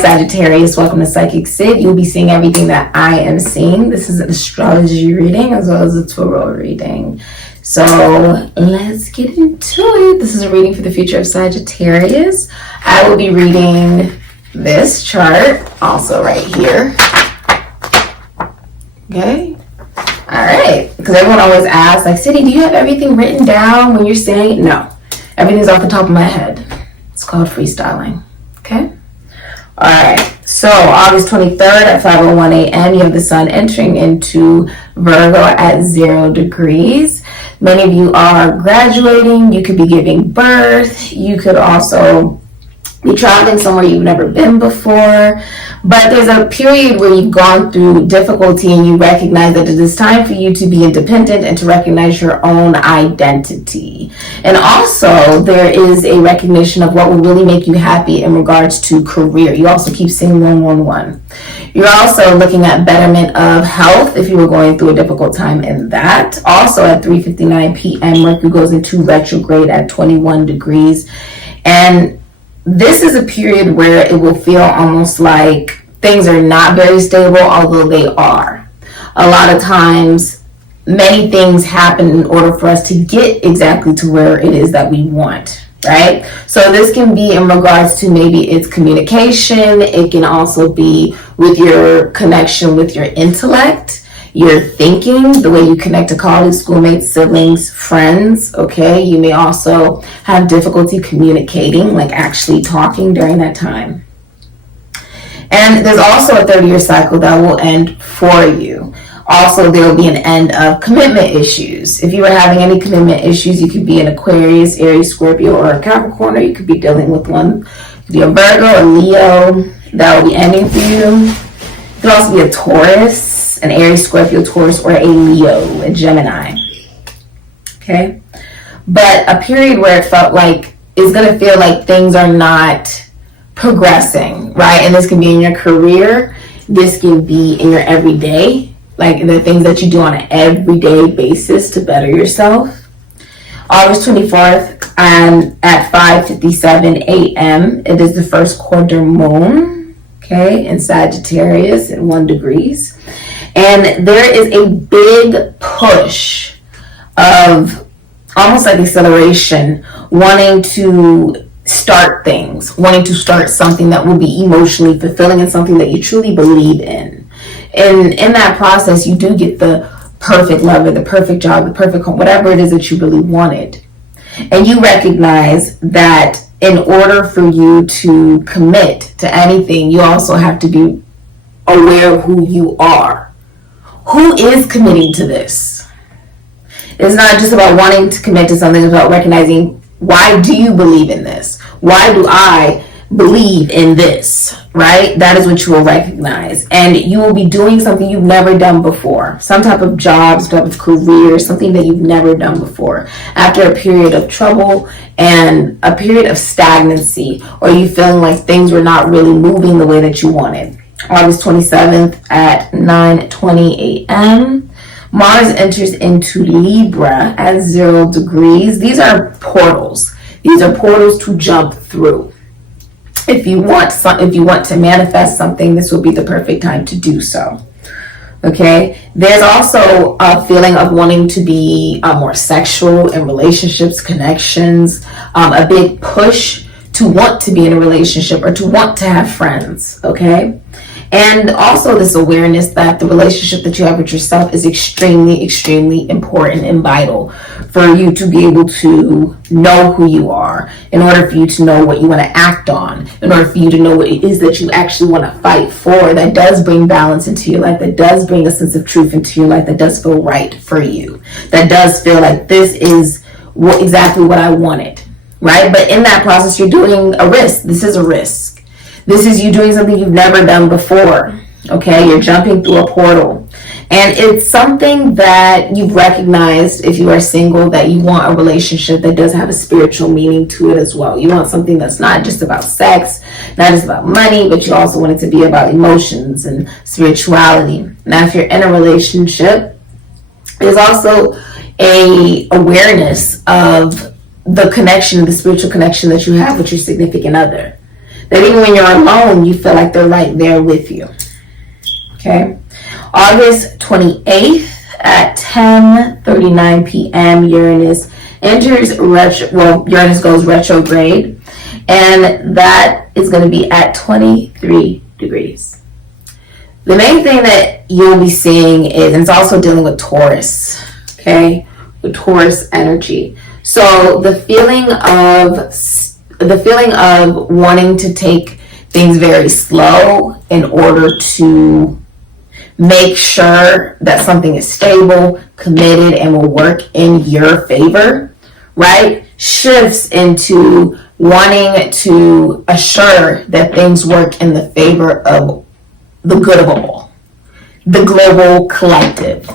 Sagittarius, welcome to SIKIKSYD. You'll be seeing everything that I am seeing. This is an astrology reading as well as a tarot reading. So let's get into it. This is a reading for the future of Sagittarius. I will be reading this chart also right here. Okay. All right. Because everyone always asks, like, City, do you have everything written down when you're saying? No. Everything's off the top of my head. It's called freestyling. Okay. All right, so August 23rd at 5:01 a.m., you have the sun entering into Virgo at 0 degrees. Many of you are graduating. You could be giving birth. You could also be traveling somewhere you've never been before. But there's a period where you've gone through difficulty and you recognize that it is time for you to be independent and to recognize your own identity. And also there is a recognition of what will really make you happy in regards to career. You also keep seeing 111. You're also looking at betterment of health if you were going through a difficult time in that. Also at 3:59 p.m. Mercury goes into retrograde at 21 degrees. And this is a period where it will feel almost like things are not very stable, although they are. A lot of times, many things happen in order for us to get exactly to where it is that we want, right? So this can be in regards to maybe it's communication. It can also be with your connection with your intellect, your thinking, the way you connect to colleagues, schoolmates, siblings, friends, okay? You may also have difficulty communicating, like actually talking during that time. And there's also a 30-year cycle that will end for you. Also, there will be an end of commitment issues. If you were having any commitment issues, you could be an Aquarius, Aries, Scorpio, or a Capricorn, or you could be dealing with one. You could be a Virgo, a Leo, that will be ending for you. It could also be a Taurus, an Aries, Scorpio, Taurus, or a Leo, a Gemini. Okay? But a period where it felt like it's going to feel like things are not progressing, right? And this can be in your career. This can be in your everyday, like the things that you do on an everyday basis to better yourself. August 24th and at 5:57 a.m., it is the first quarter moon, okay, in Sagittarius at 1 degrees. And there is a big push of almost like acceleration, wanting to start things, wanting to start something that will be emotionally fulfilling and something that you truly believe in. And in that process, you do get the perfect lover, the perfect job, the perfect home, whatever it is that you really wanted. And you recognize that in order for you to commit to anything, you also have to be aware of who you are. Who is committing to this? It's not just about wanting to commit to something, it's about recognizing, why do you believe in this? Why do I believe in this, right? That is what you will recognize. And you will be doing something you've never done before. Some type of job, some type of career, something that you've never done before. After a period of trouble and a period of stagnancy, or you feeling like things were not really moving the way that you wanted. August 27th at 9:20 a.m. Mars enters into Libra at 0 degrees. These are portals. These are portals to jump through. If you want to manifest something, this will be the perfect time to do so. Okay. There's also a feeling of wanting to be more sexual in relationships, connections, a big push to want to be in a relationship or to want to have friends. Okay. And also this awareness that the relationship that you have with yourself is extremely, extremely important and vital for you to be able to know who you are, in order for you to know what you want to act on, in order for you to know what it is that you actually want to fight for, that does bring balance into your life, that does bring a sense of truth into your life, that does feel right for you, that does feel like this is exactly what I wanted, right? But in that process, you're doing a risk. This is a risk. This is you doing something you've never done before, okay? You're jumping through a portal. And it's something that you've recognized, if you are single, that you want a relationship that does have a spiritual meaning to it as well. You want something that's not just about sex, not just about money, but you also want it to be about emotions and spirituality. Now, if you're in a relationship, there's also a awareness of the connection, the spiritual connection that you have with your significant other. that even when you're alone, you feel like they're right there with you. Okay. August 28th at 10:39 p.m. Uranus enters Uranus goes retrograde, and that is going to be at 23 degrees. The main thing that you'll be seeing is, and it's also dealing with Taurus, okay, with Taurus energy. So the feeling of wanting to take things very slow in order to make sure that something is stable, committed, and will work in your favor, right? Shifts into wanting to assure that things work in the favor of the good of all, the global collective.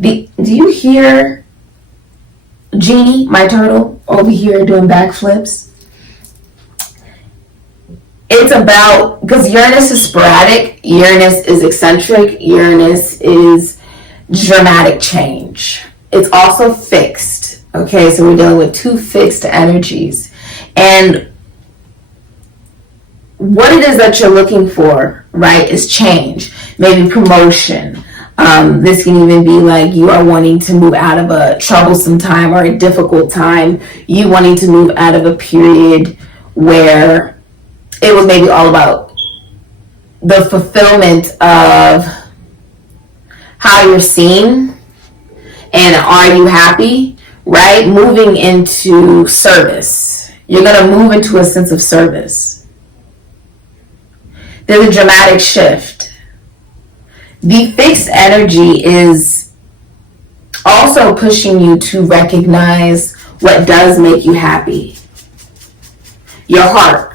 Do you hear Genie, my turtle, over here doing backflips? It's about, because Uranus is sporadic, Uranus is eccentric, Uranus is dramatic change. It's also fixed, okay? So we're dealing with two fixed energies. And what it is that you're looking for, right, is change, maybe promotion. This can even be like you are wanting to move out of a troublesome time or a difficult time, you wanting to move out of a period where it was maybe all about the fulfillment of how you're seen and are you happy, right? Moving into service. You're going to move into a sense of service. There's a dramatic shift. The fixed energy is also pushing you to recognize what does make you happy. Your heart.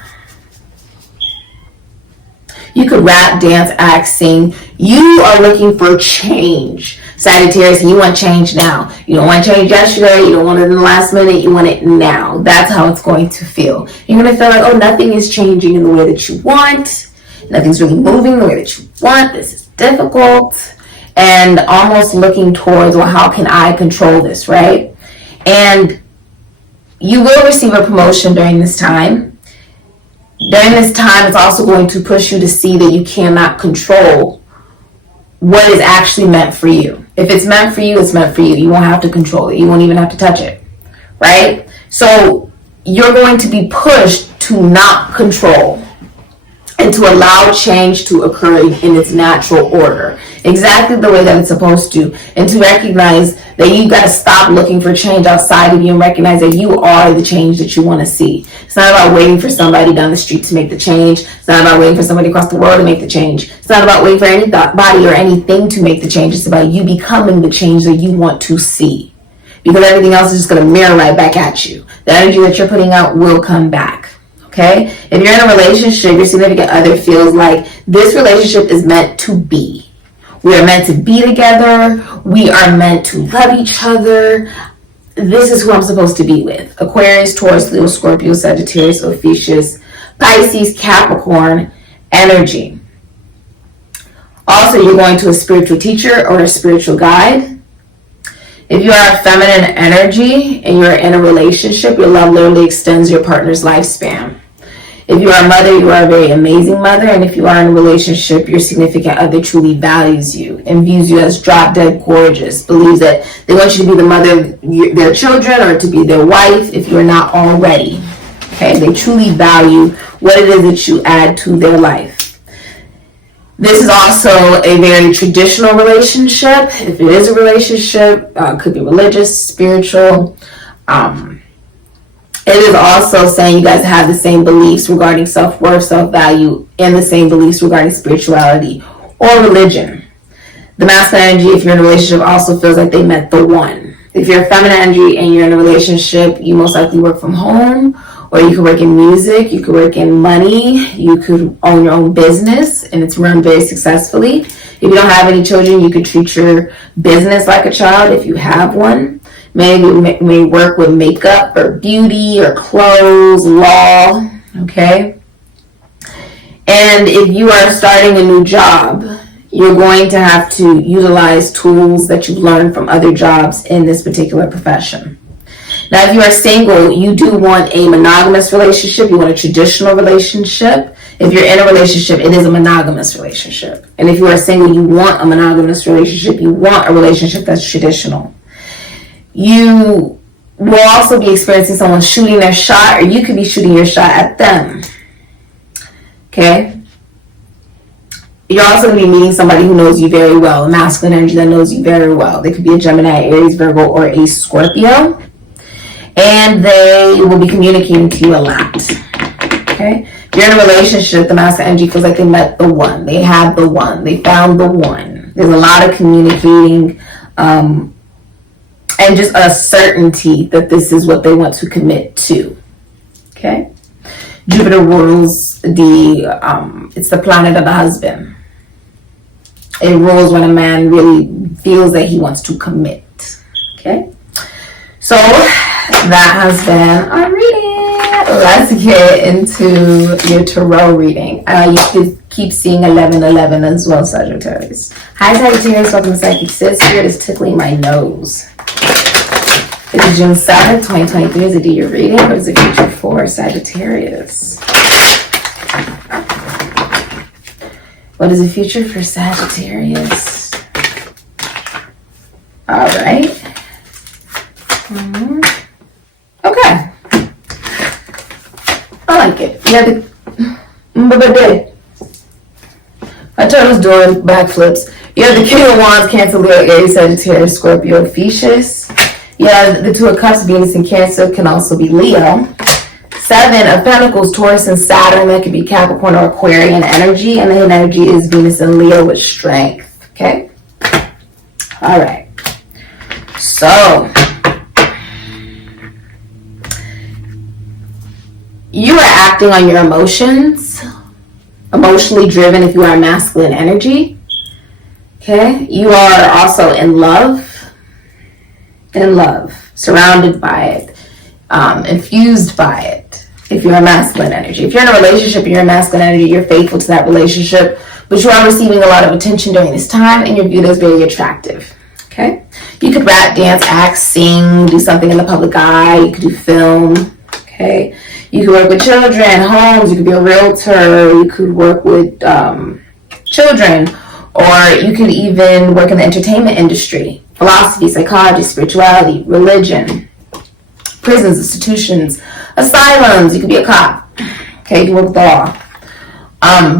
You could rap, dance, act, sing. You are looking for change. Sagittarius, you want change now. You don't want change yesterday. You don't want it in the last minute. You want it now. That's how it's going to feel. You're going to feel like, oh, nothing is changing in the way that you want. Nothing's really moving the way that you want. This is difficult. And almost looking towards, well, how can I control this, right? And you will receive a promotion during this time. During this time, it's also going to push you to see that you cannot control what is actually meant for you. If it's meant for you, it's meant for you. You won't have to control it. You won't even have to touch it, right? So you're going to be pushed to not control and to allow change to occur in its natural order, exactly the way that it's supposed to, and to recognize that you got to stop looking for change outside of you and recognize that you are the change that you want to see. It's not about waiting for somebody down the street to make the change. It's not about waiting for somebody across the world to make the change. It's not about waiting for anybody or anything to make the change. It's about you becoming the change that you want to see, because everything else is just going to mirror right back at you. The energy that you're putting out will come back. Okay? If you're in a relationship, your significant other feels like this relationship is meant to be. We are meant to be together. We are meant to love each other. This is who I'm supposed to be with. Aquarius, Taurus, Leo, Scorpio, Sagittarius, Ophiuchus, Pisces, Capricorn energy. Also, you're going to a spiritual teacher or a spiritual guide. If you are a feminine energy and you're in a relationship, your love literally extends your partner's lifespan. If you are a mother, you are a very amazing mother. And if you are in a relationship, your significant other truly values you and views you as drop dead gorgeous, believes that they want you to be the mother of their children or to be their wife if you're not already. Okay, they truly value what it is that you add to their life. This is also a very traditional relationship. If it is a relationship, could be religious, spiritual. It is also saying you guys have the same beliefs regarding self-worth, self-value, and the same beliefs regarding spirituality or religion. The masculine energy, if you're in a relationship, also feels like they met the one. If you're a feminine energy and you're in a relationship, you most likely work from home, or you could work in music, you could work in money, you could own your own business, and it's run very successfully. If you don't have any children, you could treat your business like a child if you have one. Maybe you may work with makeup or beauty or clothes, law, okay? And if you are starting a new job, you're going to have to utilize tools that you've learned from other jobs in this particular profession. Now, if you are single, you do want a monogamous relationship. You want a traditional relationship. If you're in a relationship, it is a monogamous relationship. And if you are single, you want a monogamous relationship. You want a relationship that's traditional. You will also be experiencing someone shooting their shot, or you could be shooting your shot at them. Okay? You're also going to be meeting somebody who knows you very well, a masculine energy that knows you very well. They could be a Gemini, Aries, Virgo, or a Scorpio. And they will be communicating to you a lot. Okay? If you're in a relationship, the masculine energy feels like they met the one. They had the one. They found the one. There's a lot of communicating and just a certainty that this is what they want to commit to. Okay? Jupiter rules it's the planet of the husband. It rules when a man really feels that he wants to commit. Okay? So that has been our reading. Let's get into your tarot reading. You could keep seeing 1111 as well, Sagittarius. Hi, Sagittarius. Welcome to SIKIKSYD. Spirit is tickling my nose. It is June 7th, 2023. Is it your reading, or is it future for Sagittarius? What is the future for Sagittarius? All right. Okay. I like it. You have the my turtle's doing backflips. You have the King of Wands, Cancer, Leo, Aries, Sagittarius, Scorpio, Ophiuchus. You have the Two of Cups, Venus and Cancer, can also be Leo. Seven of Pentacles, Taurus and Saturn, that could be Capricorn or Aquarian energy, and the hidden energy is Venus and Leo with strength. Okay. All right. So you are acting on your emotions, emotionally driven if you are masculine energy. Okay. You are also in love, surrounded by it, infused by it. If you're a masculine energy, if you're in a relationship and you're a masculine energy, you're faithful to that relationship, but you are receiving a lot of attention during this time and you're viewed as very attractive. Okay. You could rap, dance, act, sing, do something in the public eye. You could do film. Okay. You could work with children, homes. You could be a realtor. You could work with children, or you could even work in the entertainment industry, philosophy, psychology, spirituality, religion, prisons, institutions, asylums. You could be a cop. Okay, you work with the law.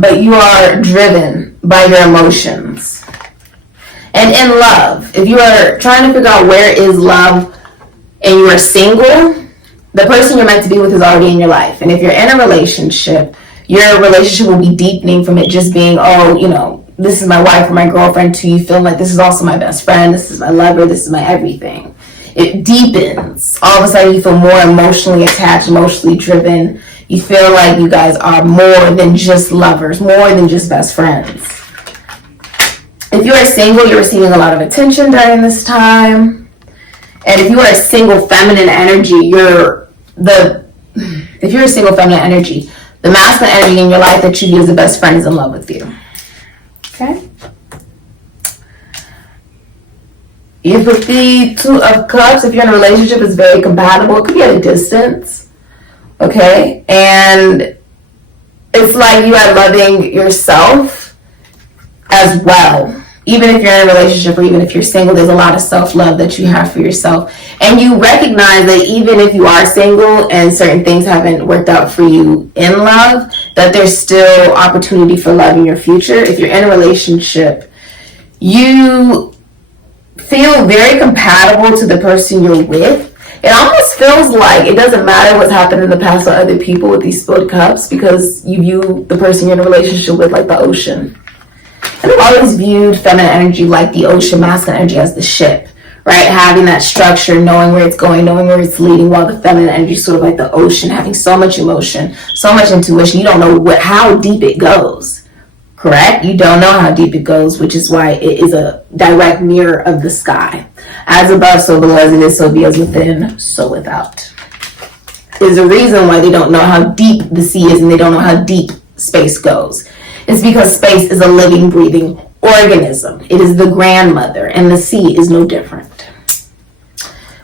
But you are driven by your emotions. And in love, if you are trying to figure out where is love and you are single, the person you're meant to be with is already in your life. And if you're in a relationship, your relationship will be deepening from it just being, this is my wife or my girlfriend, to you feeling like this is also my best friend, this is my lover, this is my everything. It deepens. All of a sudden you feel more emotionally attached, emotionally driven. You feel like you guys are more than just lovers, more than just best friends. If you are single, you're receiving a lot of attention during this time. And if you are a single feminine energy, if you're a single feminine energy, the masculine energy in your life that you view as the best friend is in love with you. Okay? You put the Two of Cups. If you're in a relationship, it's very compatible. It could be at a distance. Okay? And it's like you are loving yourself as well. Even if you're in a relationship or even if you're single, there's a lot of self-love that you have for yourself. And you recognize that even if you are single and certain things haven't worked out for you in love, that there's still opportunity for love in your future. If you're in a relationship, you feel very compatible to the person you're with. It almost feels like it doesn't matter what's happened in the past with other people with these split cups, because you view the person you're in a relationship with like the ocean. And I've always viewed feminine energy like the ocean, masculine energy as the ship, right? Having that structure, knowing where it's going, knowing where it's leading, while the feminine energy is sort of like the ocean, having so much emotion, so much intuition. You don't know how deep it goes, correct? You don't know how deep it goes, which is why it is a direct mirror of the sky. As above, so below, as it is, so be as within, so without. There's a reason why they don't know how deep the sea is and they don't know how deep space goes. It's because space is a living, breathing organism. It is the grandmother, and the sea is no different.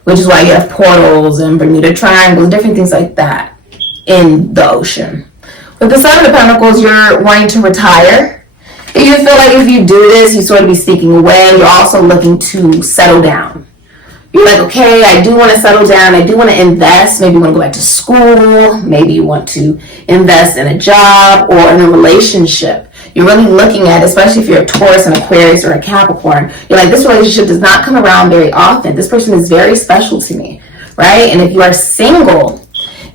Which is why you have portals and Bermuda Triangles, different things like that in the ocean. With the Seven of Pentacles, you're wanting to retire. You feel like if you do this, you sort of be sneaking away. You're also looking to settle down. You're like, okay, I do want to settle down. I do want to invest. Maybe you want to go back to school. Maybe you want to invest in a job or in a relationship. You're really looking at, especially if you're a Taurus, an Aquarius, or a Capricorn, you're like, this relationship does not come around very often. This person is very special to me, right? And if you are single,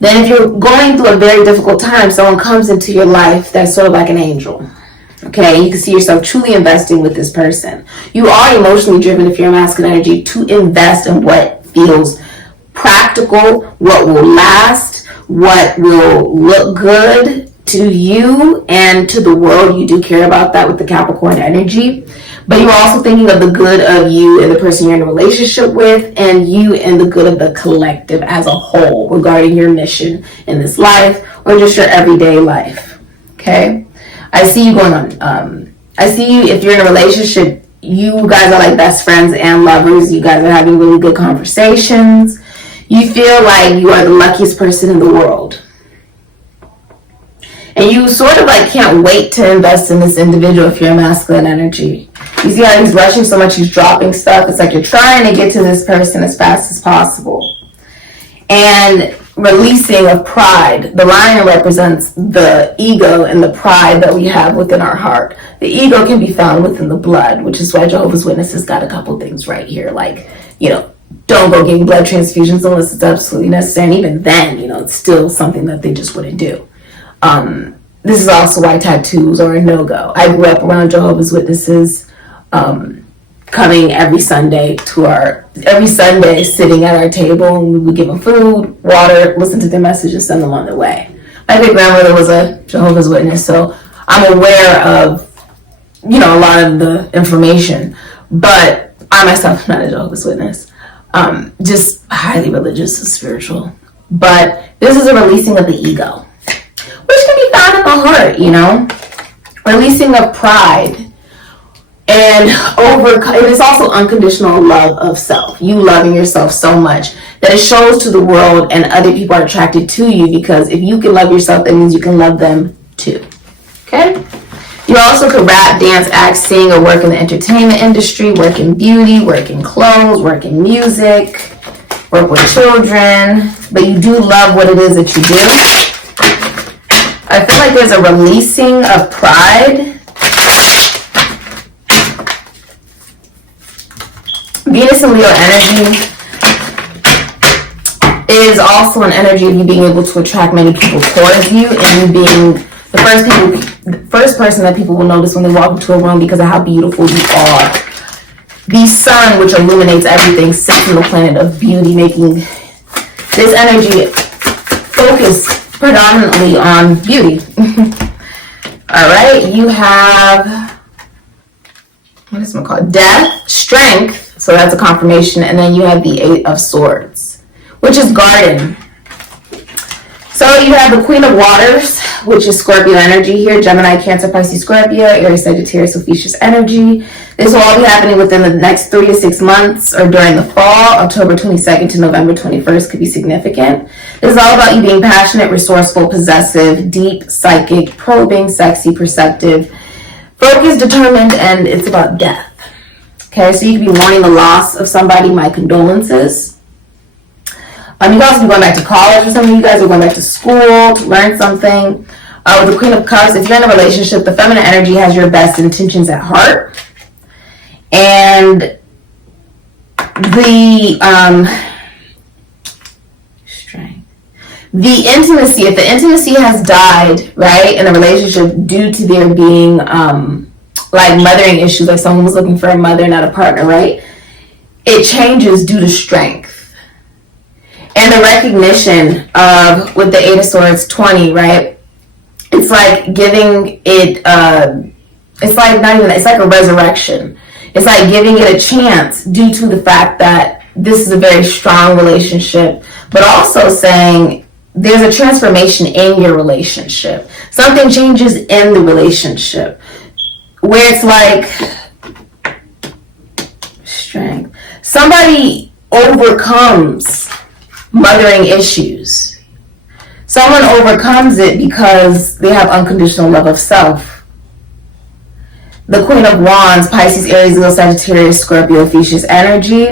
then if you're going through a very difficult time, someone comes into your life that's sort of like an angel. Okay, you can see yourself truly investing with this person. You are emotionally driven if you're masculine energy to invest in what feels practical, what will last, what will look good to you and to the world. You do care about that with the Capricorn energy. But you're also thinking of the good of you and the person you're in a relationship with, and you and the good of the collective as a whole regarding your mission in this life or just your everyday life. Okay? I see you going on, I see you, if you're in a relationship, you guys are like best friends and lovers. You guys are having really good conversations. You feel like you are the luckiest person in the world. And you sort of like can't wait to invest in this individual if you're a masculine energy. You see how he's rushing so much, he's dropping stuff. It's like you're trying to get to this person as fast as possible. And releasing of pride. The lion represents the ego and the pride that we have within our heart. The ego can be found within the blood, which is why Jehovah's Witnesses got a couple things right here. Like, you know, don't go getting blood transfusions unless it's absolutely necessary. And even then, you know, it's still something that they just wouldn't do. This is also why tattoos are a no-go. I grew up around Jehovah's Witnesses, coming every Sunday sitting at our table, and we would give them food, water, listen to their message, and send them on their way. My great grandmother was a Jehovah's Witness, so I'm aware of, you know, a lot of the information, but I myself am not a Jehovah's Witness. Just highly religious and spiritual. But this is a releasing of the ego, which can be found in the heart, you know, releasing of pride. And it is also unconditional love of self. You loving yourself so much that it shows to the world and other people are attracted to you, because if you can love yourself, that means you can love them too. Okay? You also could rap, dance, act, sing, or work in the entertainment industry, work in beauty, work in clothes, work in music, work with children, but you do love what it is that you do. I feel like there's a releasing of pride. Venus and Leo energy is also an energy of you being able to attract many people towards you, and you being the first person that people will notice when they walk into a room because of how beautiful you are. The sun, which illuminates everything, sits in the planet of beauty, making this energy focus predominantly on beauty. All right, you have, what is it called? Death, strength. So that's a confirmation. And then you have the Eight of Swords, which is garden. So you have the Queen of Waters, which is Scorpio energy here. Gemini, Cancer, Pisces, Scorpio, Aries, Sagittarius, Ophiuchus energy. This will all be happening within the next 3 to 6 months or during the fall. October 22nd to November 21st could be significant. This is all about you being passionate, resourceful, possessive, deep, psychic, probing, sexy, perceptive, focused, determined, and it's about death. Okay, so you could be mourning the loss of somebody. My condolences. You can also be going back to college for some of you guys, or going back to school to learn something. With the Queen of Cups, if you're in a relationship, the feminine energy has your best intentions at heart. And the intimacy, if the intimacy has died, right, in a relationship due to there being like mothering issues, like someone was looking for a mother, not a partner, right? It changes due to strength. And the recognition of, with the Eight of Swords, 20, right? It's like giving it, it's like a resurrection. It's like giving it a chance due to the fact that this is a very strong relationship, but also saying there's a transformation in your relationship. Something changes in the relationship, where it's like strength. Somebody overcomes mothering issues. Someone overcomes it because they have unconditional love of self. The Queen of Wands, Pisces, Aries, Leo, Sagittarius, Scorpio, Theseus energy.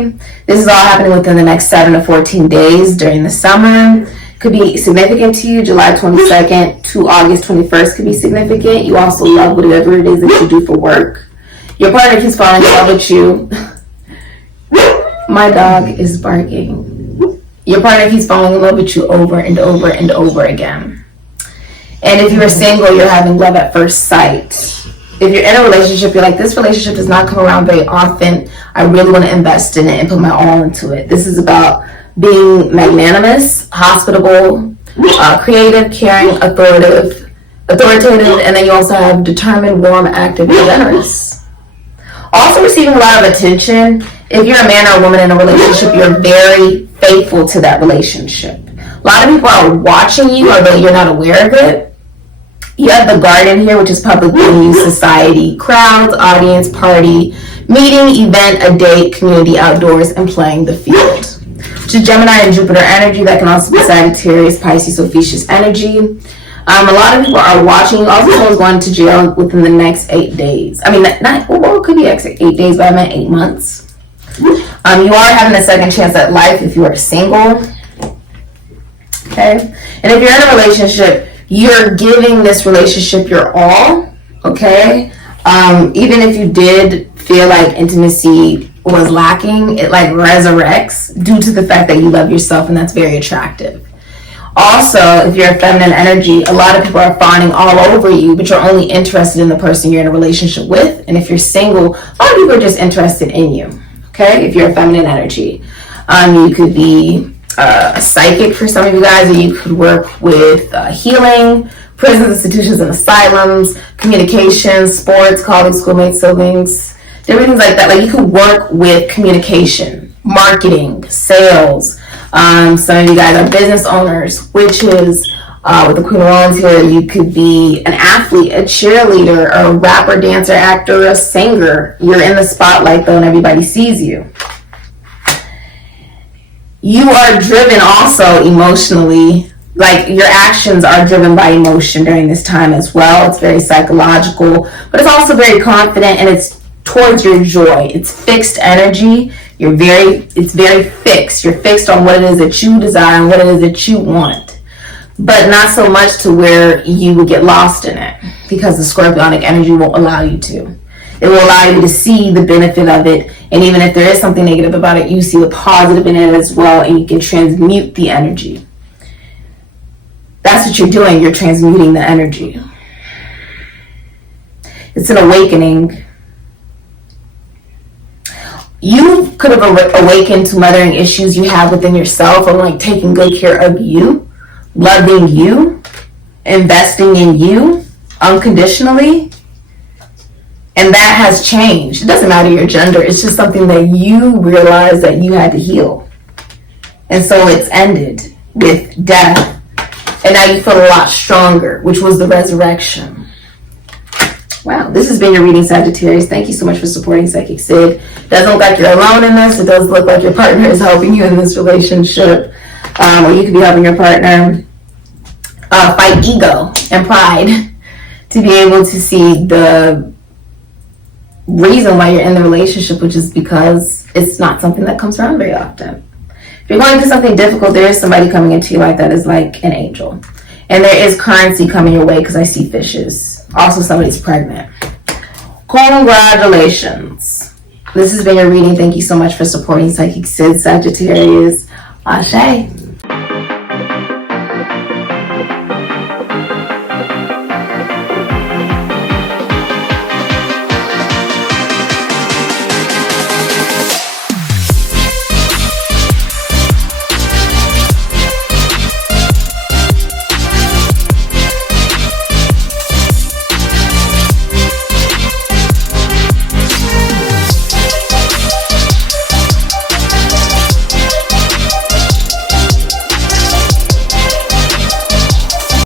This is all happening within the next 7 to 14 days during the summer. Could be significant to you. July 22nd to August 21st could be significant. You also love whatever it is that you do for work. Your partner keeps falling in love with you. My dog is barking. Your partner keeps falling in love with you over and over and over again. And if you're single, you're having love at first sight. If you're in a relationship, you're like, this relationship does not come around very often. I really want to invest in it and put my all into it. This is about being magnanimous, hospitable, creative, caring, authoritative, and then you also have determined, warm, active, and generous. Also receiving a lot of attention. If you're a man or a woman in a relationship, you're very faithful to that relationship. A lot of people are watching you, although you're not aware of it. You have the garden here, which is public venue, society, crowds, audience, party, meeting, event, a date, community, outdoors, and playing the field. Which is Gemini and Jupiter energy. That can also be Sagittarius, Pisces, Ophiuchus energy. A lot of people are watching. Also, someone's going to jail within the next 8 days. I mean, it could be 8 days, but I meant 8 months. You are having a second chance at life if you are single. Okay? And if you're in a relationship, you're giving this relationship your all. Okay? Even if you did feel like intimacy was lacking, it like resurrects due to the fact that you love yourself, and that's very attractive. Also, if you're a feminine energy, a lot of people are fawning all over you, but you're only interested in the person you're in a relationship with. And if you're single, a lot of people are just interested in you. Okay, if you're a feminine energy, you could be a psychic for some of you guys, or you could work with healing, prisons, institutions, and asylums, communications, sports, colleagues, schoolmates, siblings, different things like that. Like you could work with communication, marketing, sales. Some of you guys are business owners, witches. With the Queen of Wands here, you could be an athlete, a cheerleader, a rapper, dancer, actor, a singer. You're in the spotlight though, and everybody sees you. You are driven also emotionally, like your actions are driven by emotion during this time as well. It's very psychological, but it's also very confident, and it's towards your joy. It's fixed energy. It's very fixed. You're fixed on what it is that you desire and what it is that you want. But not so much to where you would get lost in it, because the scorpionic energy won't allow you to. It will allow you to see the benefit of it, and even if there is something negative about it, you see the positive in it as well, and you can transmute the energy. That's what you're doing. You're transmuting the energy. It's an awakening. You could have awakened to mothering issues you have within yourself, or like taking good care of you, loving you, investing in you unconditionally, and that has changed. It doesn't matter your gender. It's just something that you realize that you had to heal, and so it's ended with death, and now you feel a lot stronger, which was the resurrection. Wow, this has been your reading, Sagittarius. Thank you so much for supporting SIKIKSYD. Doesn't look like you're alone in this. It does look like your partner is helping you in this relationship, or you could be helping your partner fight ego and pride to be able to see the reason why you're in the relationship, which is because it's not something that comes around very often. If you're going through something difficult, there is somebody coming into your life that is like an angel. And there is currency coming your way, because I see fishes. Also, somebody's pregnant. Congratulations. This has been your reading. Thank you so much for supporting SIKIKSYD, Sagittarius. Ashe.